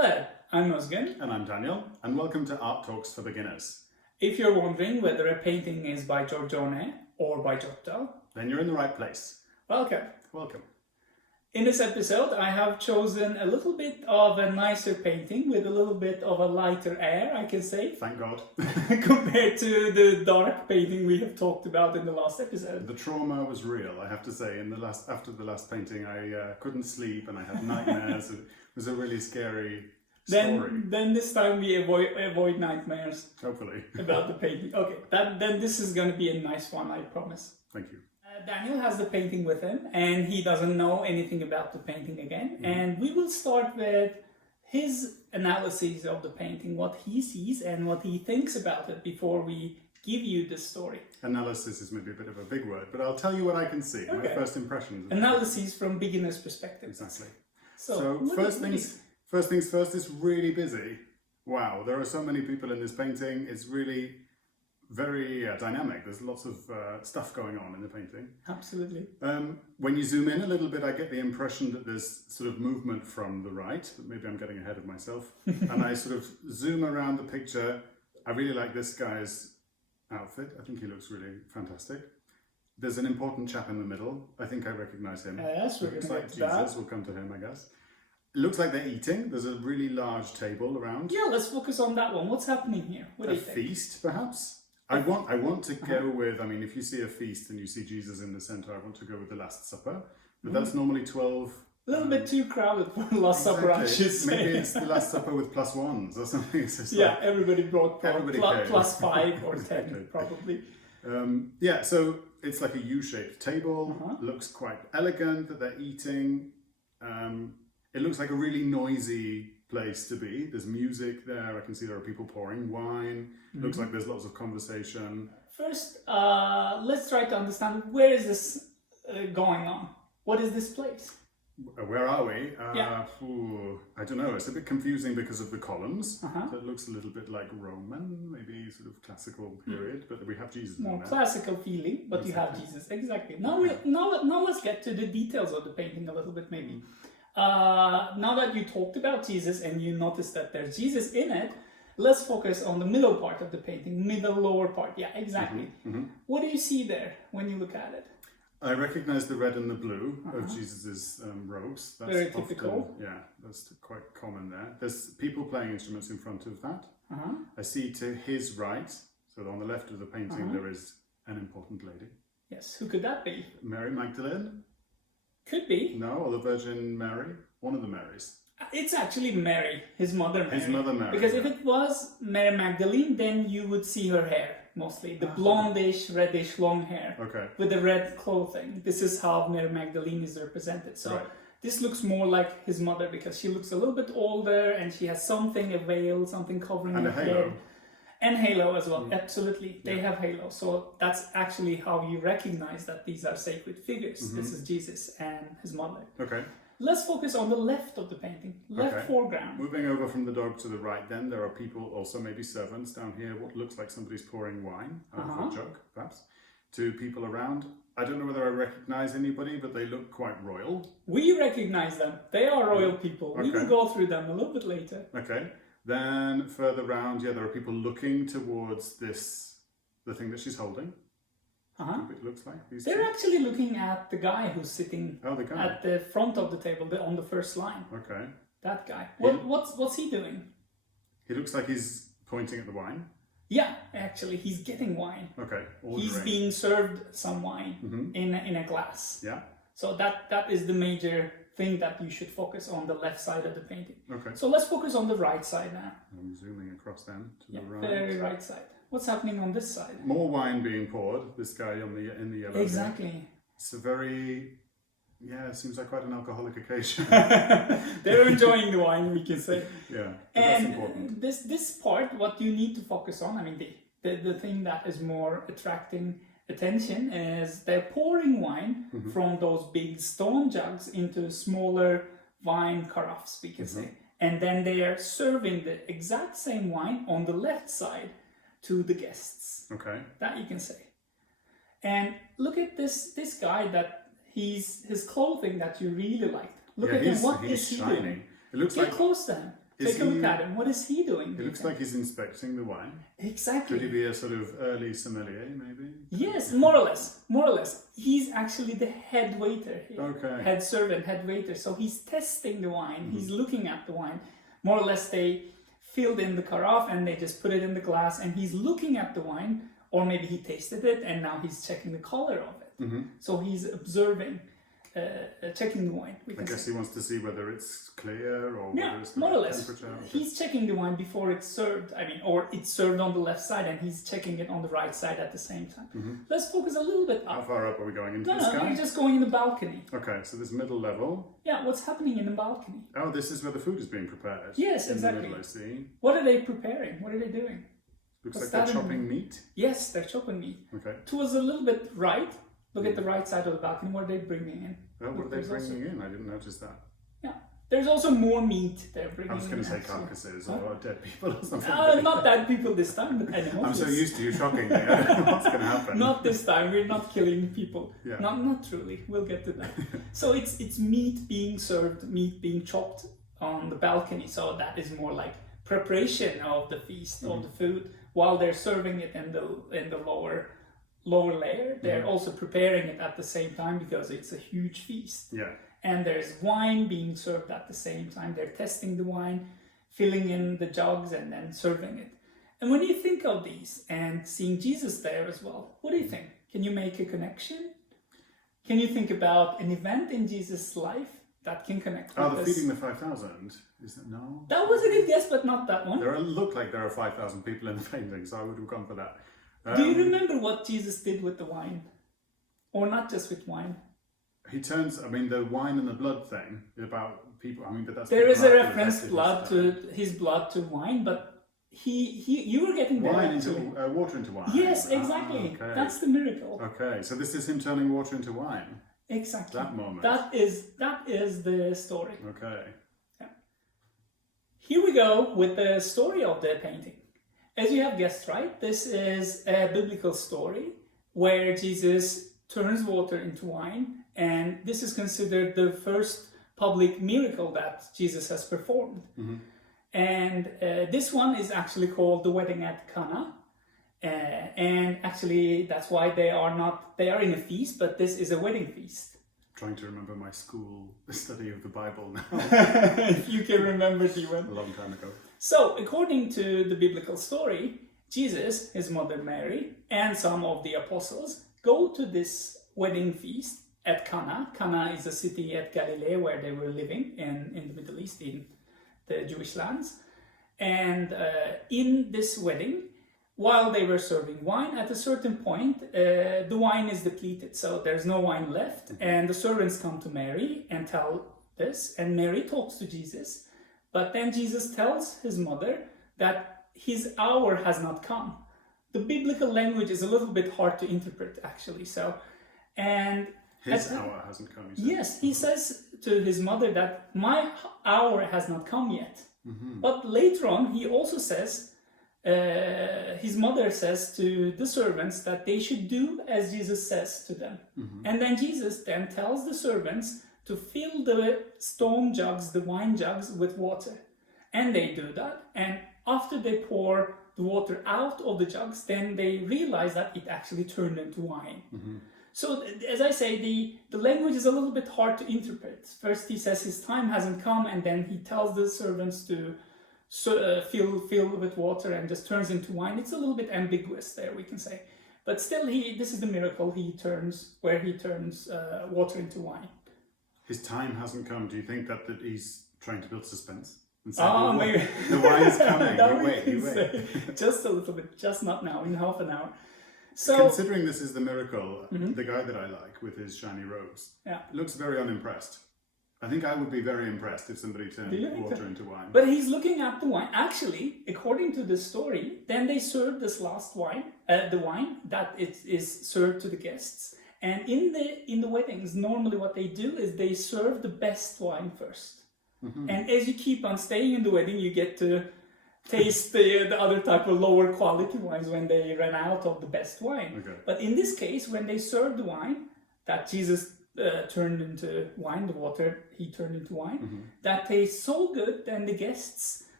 Hello, I'm Özgün. And I'm Daniel, and welcome to Art Talks for Beginners. If you're wondering whether a painting is by Giorgione or by Giotto, Then you're in the right place. welcome. Welcome. In this episode, I have chosen a little bit of a nicer painting with a little bit of a lighter air, I can say, Thank God. compared to the dark painting we have talked about in the last episode. The trauma was real, I have to say. After the last painting, I couldn't sleep and I had nightmares. It was a really scary story. Then this time we avoid nightmares Hopefully. about the painting. Okay, then this is going to be a nice one, I promise. Thank you. Daniel has the painting with him and he doesn't know anything about the painting again. And we will start with his analysis of the painting, what he sees and what he thinks about it before we give you the story. Analysis is maybe a bit of a big word, but I'll tell you what I can see. Okay. My first impressions. Analysis from beginner's perspective. Exactly. So First things first, it's really busy. Wow, there are so many people in this painting. It's really very dynamic. There's lots of stuff going on in the painting. Absolutely. When you zoom in a little bit, I get the impression that there's sort of movement from the right, but maybe I'm getting ahead of myself. And I sort of zoom around the picture. I really like this guy's outfit. I think he looks really fantastic. There's an important chap in the middle. I think I recognize him. Yes, we're Looks going like to get to Jesus. that. We'll come to him, I guess. It looks like they're eating. There's a really large table around. Yeah, let's focus on that one. What's happening here? What do A you think? feast, perhaps? I want to go with, I mean, if you see a feast and you see Jesus in the center, I want to go with the Last Supper. But that's normally 12. A little bit too crowded for the Last Supper, I should say. Maybe it's the Last Supper with plus ones or something. It's just Yeah, everybody brought Everybody came. plus 5 or 10, Exactly. probably. yeah, so it's like a U-shaped table. Uh-huh. Looks quite elegant that they're eating. It looks like a really noisy place to be. There's music there. I can see there are people pouring wine. Looks like there's lots of conversation. First, let's try to understand where is this going on? What is this place? Where are we? Yeah. I don't know. It's a bit confusing because of the columns. Uh-huh. So it looks a little bit like Roman, maybe sort of classical period, but we have Jesus in More there. classical feeling, but you have Jesus. Exactly. Now let's get to the details of the painting a little bit, maybe. Now that you talked about Jesus and you noticed that there's Jesus in it, let's focus on the middle part of the painting, middle lower part. Yeah, exactly. What do you see there when you look at it? I recognize the red and the blue of Jesus's robes. That's Very typical. Yeah, that's quite common there. There's people playing instruments in front of that. I see to his right, so on the left of the painting, there is an important lady. Yes, who could that be? Mary Magdalene? Could be. No, or the Virgin Mary? One of the Marys. It's actually Mary, his mother Mary. His mother Mary. Because if yeah. it was Mary Magdalene, then you would see her hair, mostly. The blondish, reddish, long hair. Okay. With the red clothing. This is how Mary Magdalene is represented. So Right. this looks more like his mother because she looks a little bit older and she has something, a veil, something covering And her a halo. head. And halo as well, absolutely. They have halo. So that's actually how you recognize that these are sacred figures. This is Jesus and his mother. Okay. Let's focus on the left of the painting, left Okay. foreground. Moving over from the dog to the right, then there are people, also maybe servants down here. What looks like somebody's pouring wine out of a jug, perhaps. To people around. I don't know whether I recognize anybody, but they look quite royal. We recognize them. They are royal people. We will Okay. go through them a little bit later. Okay. Then further round, yeah, there are people looking towards the thing that she's holding. It looks like these They're two. actually looking at the guy who's sitting Oh, the guy. at the front of the table, on the first line. Okay. That guy. What's he doing? He looks like he's pointing at the wine. Yeah, actually, he's getting wine. Okay. He's Ordering. being served some wine in a glass. Yeah. So that is the major thing that you should focus on the left side of the painting. Okay. So let's focus on the right side now. I'm zooming across then to Yeah, the right. very right side. What's happening on this side? More wine being poured. This guy in the yellow. here. Exactly. It's a very, it seems like quite an alcoholic occasion. They're enjoying the wine, we can say. Yeah, but that's And important. this part, what you need to focus on, I mean, the thing that is more attracting attention is they're pouring wine from those big stone jugs into smaller wine carafes, we can say. And then they are serving the exact same wine on the left side to the guests. Okay. That you can say. And look at this guy that his clothing that you really liked. Look at him. What is he shining. doing? It looks Get like close to him. Is Take a look he- at him. What is he doing? It looks like he's inspecting the wine. Exactly. Could he be a sort of early sommelier, maybe? Yes, more or less. More or less. He's actually the head waiter here. Okay. Head servant, head waiter. So he's testing the wine. He's looking at the wine. More or less, they filled in the carafe and they just put it in the glass, and he's looking at the wine, or maybe he tasted it and now he's checking the color of it. So he's observing, checking the wine. We I can guess say. he wants to see whether it's clear or Yeah, whether it's the more or right less. temperature. He's checking the wine before it's served. I mean, or it's served on the left side, and he's checking it on the right side at the same time. Let's focus a little bit How up. far up are we going into No, this no, guy? you're just going in the balcony. Okay, so this middle level. Yeah, what's happening in the balcony? Oh, this is where the food is being prepared. Yes, in exactly. the middle, I see. What are they preparing? What are they doing? Looks What's like that they're in- chopping meat. Yes, they're chopping meat. Okay. Towards a little bit right. Look at the right side of the balcony. What are they bringing in? Oh, what are they There's also- bringing in? I didn't notice that. Yeah, there's also more meat they're bringing I was in. going to say actually. carcasses Huh? or dead people or something. Not that people this time, but animals. I'm so yes. used to you shocking me. I don't know what's going to happen. Not this time. We're not killing people. Yeah. Not truly. We'll get to that. So it's meat being served, meat being chopped on the balcony. So that is more like preparation of the feast of the food. While they're serving it in the lower layer, they're also preparing it at the same time because it's a huge feast. Yeah. And there's wine being served at the same time. They're testing the wine, filling in the jugs, and then serving it. And when you think of these and seeing Jesus there as well, what do you think? Can you make a connection? Can you think about an event in Jesus' life that can connect with Oh, the this? feeding the 5,000. Is that no? That was a good guess, but not that one. Look like there are 5,000 people in the painting, so I would have gone for that. Do you remember what Jesus did with the wine? Or not just with wine? He turns. I mean, the wine and the blood thing about people. I mean, but that's There is a people after reference affected blood his to his blood to wine, but you were getting there wine actually. into water into wine. Yes, Ah, exactly. okay. That's the miracle. Okay, so this is him turning water into wine. Exactly. That moment. That is the story. Okay. Here we go with the story of the painting. As you have guessed, right, this is a biblical story where Jesus turns water into wine, and this is considered the first public miracle that Jesus has performed. And this one is actually called the wedding at Cana. And actually, that's why they are in a feast, but this is a wedding feast. Trying to remember my school study of the Bible now. If you can remember, Diwan. A long time ago. So, according to the biblical story, Jesus, his mother Mary, and some of the apostles go to this wedding feast at Cana. Cana is a city at Galilee where they were living in the Middle East, in the Jewish lands. And in this wedding, while they were serving wine, at a certain point, the wine is depleted. So there's no wine left. And the servants come to Mary and tell this. And Mary talks to Jesus. But then Jesus tells his mother that his hour has not come. The biblical language is a little bit hard to interpret, actually. So, and His hour hasn't come. You said. yes, he says to his mother that my hour has not come yet. But later on, he also says, his mother says to the servants that they should do as Jesus says to them. And then Jesus then tells the servants to fill the stone jugs, the wine jugs, with water. And they do that. And after they pour the water out of the jugs, then they realize that it actually turned into wine. So, as I say, the language is a little bit hard to interpret. First, he says his time hasn't come, and then he tells the servants to fill with water and just turns into wine. It's a little bit ambiguous there, we can say. But still, this is the miracle he turns water into wine. His time hasn't come. Do you think that he's trying to build suspense? And say, Oh, maybe. The wine's coming. That You we wait, can you wait. say. Just a little bit, just not now, in half an hour. So, Considering this is the miracle, the guy that I like with his shiny robes yeah. looks very unimpressed. I think I would be very impressed if somebody turned Do you think water so? into wine. But he's looking at the wine. Actually, according to the story, then they serve this last wine, the wine that is served to the guests. And in the weddings, normally what they do is they serve the best wine first. And as you keep on staying in the wedding, you get to taste the other type of lower quality wines when they run out of the best wine. Okay. But in this case, when they serve the wine that Jesus turned into wine, the water he turned into wine, that tastes so good, then the guests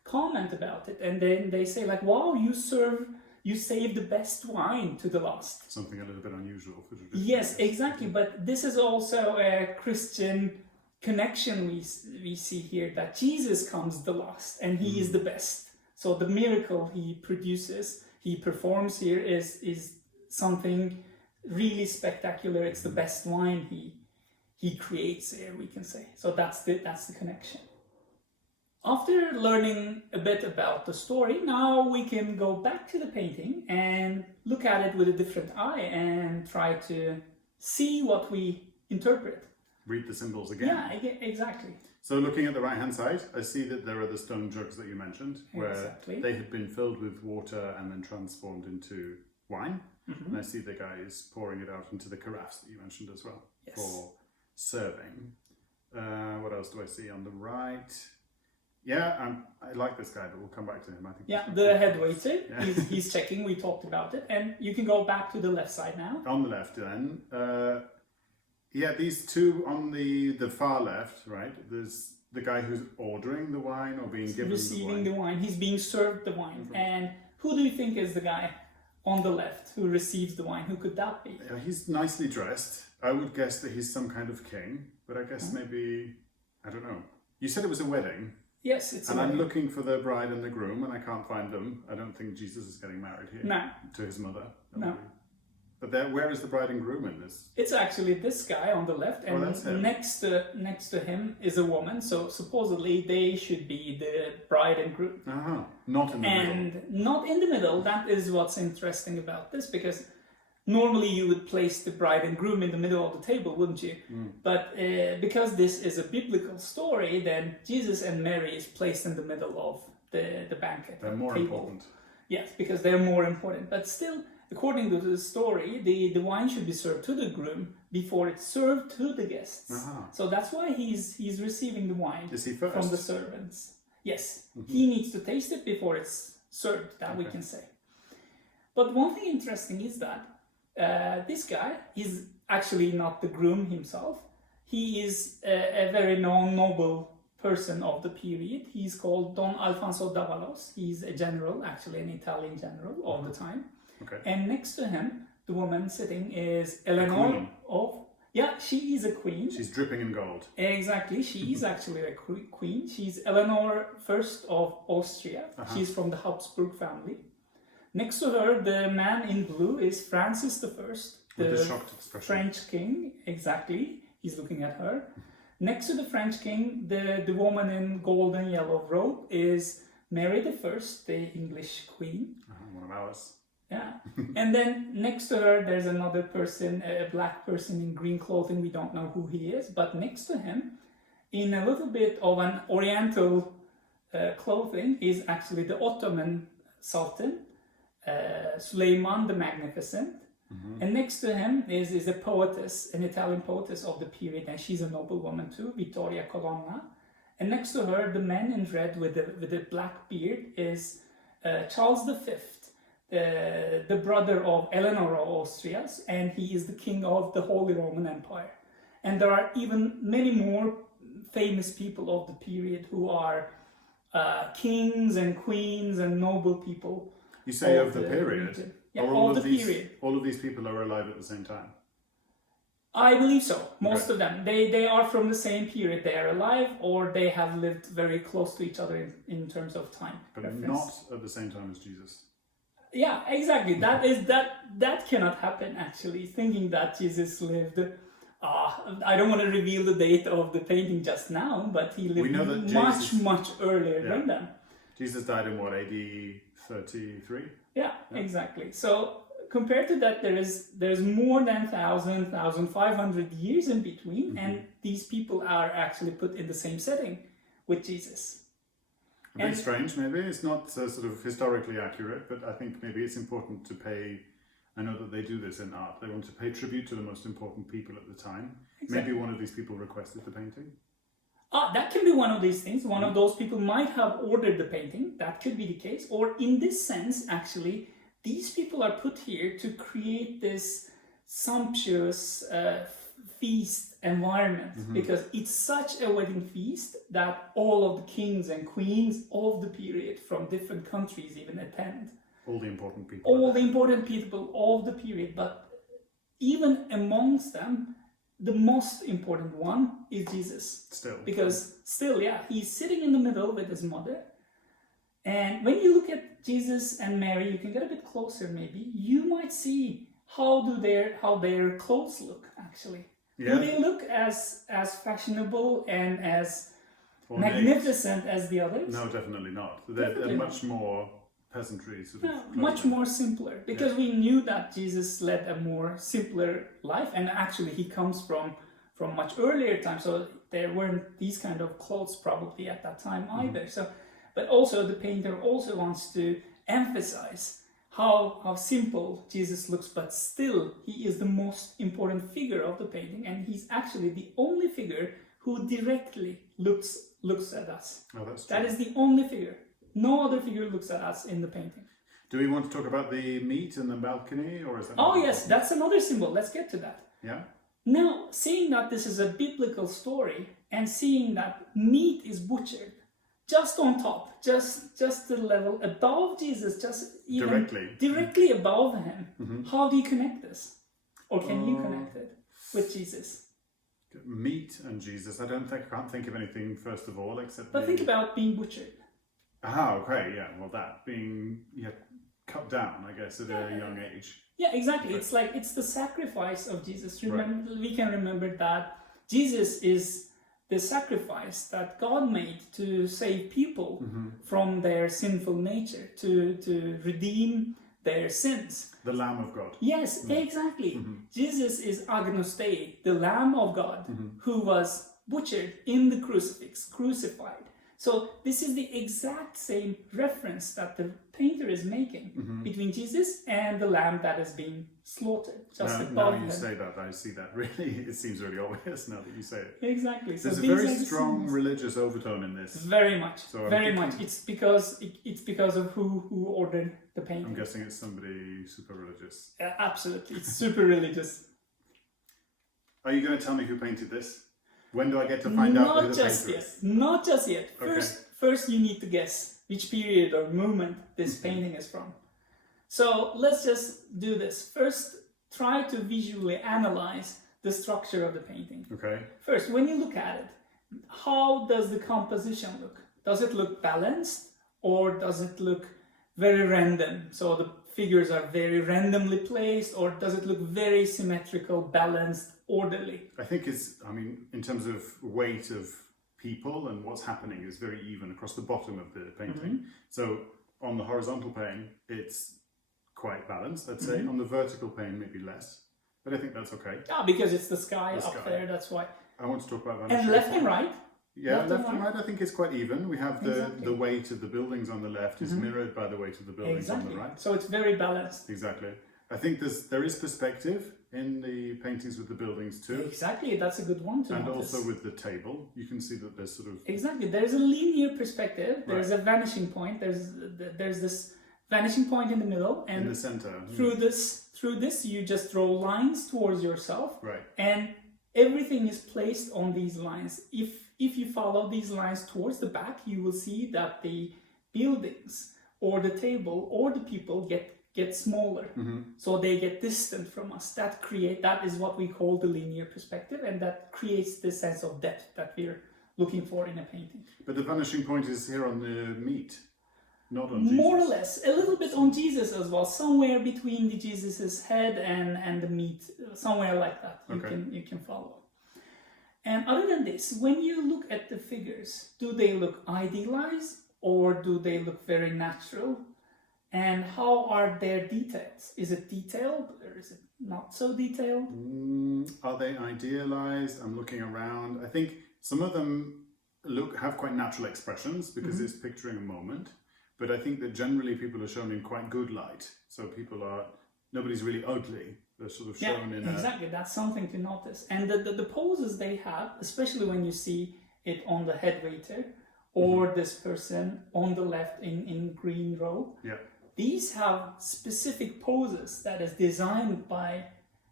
comment about it, and then they say like, wow, you save the best wine to the last. Something a little bit unusual for tradition. Yes, exactly. But this is also a Christian connection we see here, that Jesus comes the last and he is the best. So the miracle he produces, he performs here is something really spectacular. It's the best wine he creates here, we can say. So that's the connection. After learning a bit about the story, now we can go back to the painting and look at it with a different eye and try to see what we interpret. Read the symbols again. Yeah, exactly. So looking at the right-hand side, I see that there are the stone jugs that you mentioned, where Exactly. they had been filled with water and then transformed into wine. And I see the guy is pouring it out into the carafes that you mentioned as well, Yes. for serving. What else do I see on the right? Yeah, I like this guy, but we'll come back to him. I think. Yeah, the head waiter, Yeah. he's checking, we talked about it. And you can go back to the left side now. On the left then, yeah, these two on the far left, right? There's the guy who's ordering the wine or being given Receiving the wine. the wine, he's being served the wine. And who do you think is the guy on the left who receives the wine? Who could that be? He's nicely dressed. I would guess that he's some kind of king, but I guess maybe, I don't know. You said it was a wedding. Yes, it's And a I'm wedding. looking for the bride and the groom, and I can't find them. I don't think Jesus is getting married here. No. To his mother. No. But where is the bride and groom in this? It's actually this guy on the left, and that's him. next to him is a woman. So supposedly they should be the bride and groom. Not in the middle. And not in the middle. That is what's interesting about this, because normally you would place the bride and groom in the middle of the table, wouldn't you? But because this is a biblical story, then Jesus and Mary is placed in the middle of the banquet. They're more table. important. Yes, because they're more important. But still, according to the story, the wine should be served to the groom before it's served to the guests. So that's why he's receiving the wine Is he first? from the servants. Yes, he needs to taste it before it's served, that we can say. But one thing interesting is that this guy is actually not the groom himself. He is a very known noble person of the period. He's called Don Alfonso d'Avalos. He's a general, actually an Italian general of the time. Okay. And next to him, the woman sitting is Eleanor queen. of... Yeah, she is a queen. She's dripping in gold. Exactly, she is actually a queen. She's Eleanor I of Austria. She's from the Habsburg family. Next to her, the man in blue is Francis I, With the the shocked expression. French king. Exactly, he's looking at her. Next to the French king, the woman in gold and yellow robe is Mary I, the English queen. One of ours. Yeah. And then next to her, there's another person, a black person in green clothing. We don't know who he is. But next to him, in a little bit of an oriental clothing, is actually the Ottoman Sultan, Suleiman the Magnificent. And next to him is a poetess, an Italian poetess of the period, and she's a noblewoman too, Vittoria Colonna. And next to her, the man in red with the black beard is Charles V, the brother of Eleanor of Austria, and he is the king of the Holy Roman Empire. And there are even many more famous people of the period who are kings and queens and noble people. You say of the period? region. Yeah, Or of the period. All of these people are alive at the same time? I believe so. Most Okay. of them. They are from the same period. They are alive, or they have lived very close to each other in terms of time. But reference. not at the same time as Jesus. Yeah, exactly. That cannot happen. Actually, thinking that Jesus lived. I don't want to reveal the date of the painting just now, but he lived know that much earlier than them. Jesus died in what, AD 33? Yeah, exactly. So compared to that, there's more than 1,500 years in between, and these people are actually put in the same setting with Jesus. A bit strange, maybe. It's not sort of historically accurate, but I think maybe it's important to pay. I know that they do this in art. They want to pay tribute to the most important people at the time. Exactly. Maybe one of these people requested the painting. That can be one of these things. One of those people might have ordered the painting. That could be the case. Or in this sense, actually, these people are put here to create this sumptuous feast environment because it's such a wedding feast that all of the kings and queens of the period from different countries even attend. All the important people. All the important people of the period, but even amongst them, the most important one is Jesus. Still. Because still, yeah, he's sitting in the middle with his mother. And when you look at Jesus and Mary, you can get a bit closer maybe, you might see how their clothes look actually. Yeah. Do they look as fashionable and as Ornate. magnificent as the others? No, definitely not. They're much more peasantry sort of. No, clothing. much more simpler, because we knew that Jesus led a more simpler life, and actually he comes from much earlier time, so there weren't these kind of clothes probably at that time either. So, but also the painter also wants to emphasize how simple Jesus looks, but still he is the most important figure of the painting, and he's actually the only figure who directly looks at us. Oh, that's true. That is the only figure. No other figure looks at us in the painting. Do we want to talk about the meat and the balcony, or is that? Oh yes, that's another symbol. Let's get to that. Yeah. Now, seeing that this is a biblical story, and seeing that meat is butchered just on top, just the level above Jesus, just even directly above him. How do you connect this, or can you connect it with Jesus? Meat and Jesus. I can't think of anything first of all except. But think about being butchered. Ah, okay, yeah. Well, that being cut down, I guess, at a young age. Yeah, exactly. It's the sacrifice of Jesus. Remember, we can remember that Jesus is the sacrifice that God made to save people from their sinful nature, to redeem their sins. The Lamb of God. Yes, exactly. Jesus is Agnus Dei, the Lamb of God, who was butchered in the crucifix, crucified. So this is the exact same reference that the painter is making between Jesus and the lamb that is being slaughtered just above now him. you say that, I see that. Really, it seems really obvious now that you say it. Exactly. There's a very strong religious overtone in this. Very much. So very much. It's because of who ordered the painting. I'm guessing it's somebody super religious. Absolutely, it's super religious. Are you going to tell me who painted this? When do I get to find out who the painter is? Not just yet. Okay. First you need to guess which period or movement this painting is from. So let's just do this. First, try to visually analyze the structure of the painting. Okay. First, when you look at it, how does the composition look? Does it look balanced, or does it look very random? So the figures are very randomly placed, or does it look very symmetrical, balanced, orderly? I think in terms of weight of people and what's happening, is very even across the bottom of the painting. So on the horizontal pane, it's quite balanced, I'd say. On the vertical pane, maybe less. But I think that's okay. Ah, because it's the sky up there, that's why. I want to talk about And left and right? Yeah, left and right I think is quite even. We have the weight of the buildings on the left is mirrored by the weight of the buildings on the right. So it's very balanced. Exactly. I think there is perspective in the paintings with the buildings too. Exactly, that's a good one to And notice. also with the table, you can see that there's sort of... Exactly, there's a linear perspective, there's a vanishing point, there's this vanishing point in the middle, and in the center. through this you just draw lines towards yourself, Right. and everything is placed on these lines. If you follow these lines towards the back, you will see that the buildings or the table or the people get smaller, so they get distant from us. That is what we call the linear perspective, and that creates this sense of depth that we're looking for in a painting. But the vanishing point is here on the meat, not on Jesus. More or less, a little bit on Jesus as well, somewhere between the Jesus's head and the meat, somewhere like that. You can follow. And other than this, when you look at the figures, do they look idealized or do they look very natural? And how are their details? Is it detailed or is it not so detailed? Are they idealized? I'm looking around. I think some of them have quite natural expressions because it's picturing a moment. But I think that generally people are shown in quite good light. So nobody's really ugly. They're sort of shown in exactly. That's something to notice. And the poses they have, especially when you see it on the head waiter or this person on the left in green robe. Yeah. These have specific poses that is designed by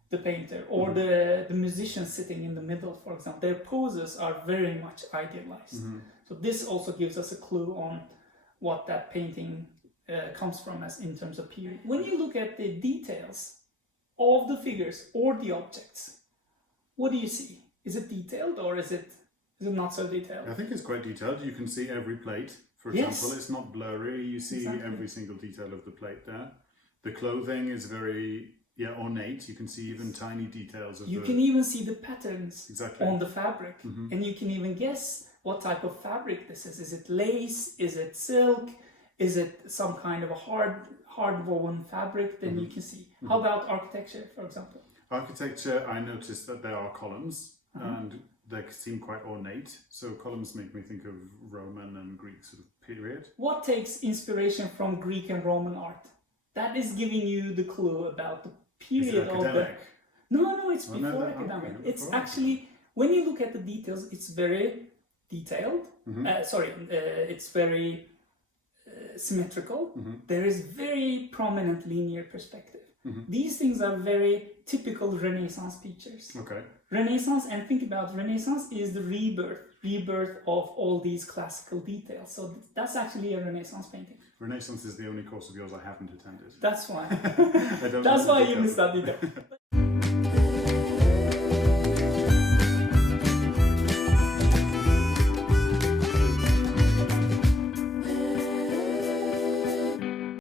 the painter, or the musician sitting in the middle, for example. Their poses are very much idealized. So this also gives us a clue on what that painting comes from as in terms of period. When you look at the details of the figures or the objects, what do you see? Is it detailed or is it not so detailed? I think it's quite detailed. You can see every plate, for Yes. example. It's not blurry. You see every single detail of the plate there. The clothing is very ornate. You can see even tiny details of You can even see the patterns Exactly. on the fabric, and you can even guess what type of fabric this is. Is it lace? Is it silk? Is it some kind of a hard woven fabric? Then you can see. How about architecture, for example? Architecture, I noticed that there are columns and they seem quite ornate. So columns make me think of Roman and Greek sort of period. What takes inspiration from Greek and Roman art? That is giving you the clue about the Is it period of the... academic? No, it's Oh, no, before that- academic. okay, It's before. actually, when you look at the details, it's very detailed. It's very symmetrical. There is very prominent linear perspective. These things are very typical Renaissance features. Okay. Renaissance, and think about Renaissance is the rebirth of all these classical details. So that's actually a Renaissance painting. Renaissance is the only course of yours I haven't attended. That's why. I don't That's know the why you details. missed that detail.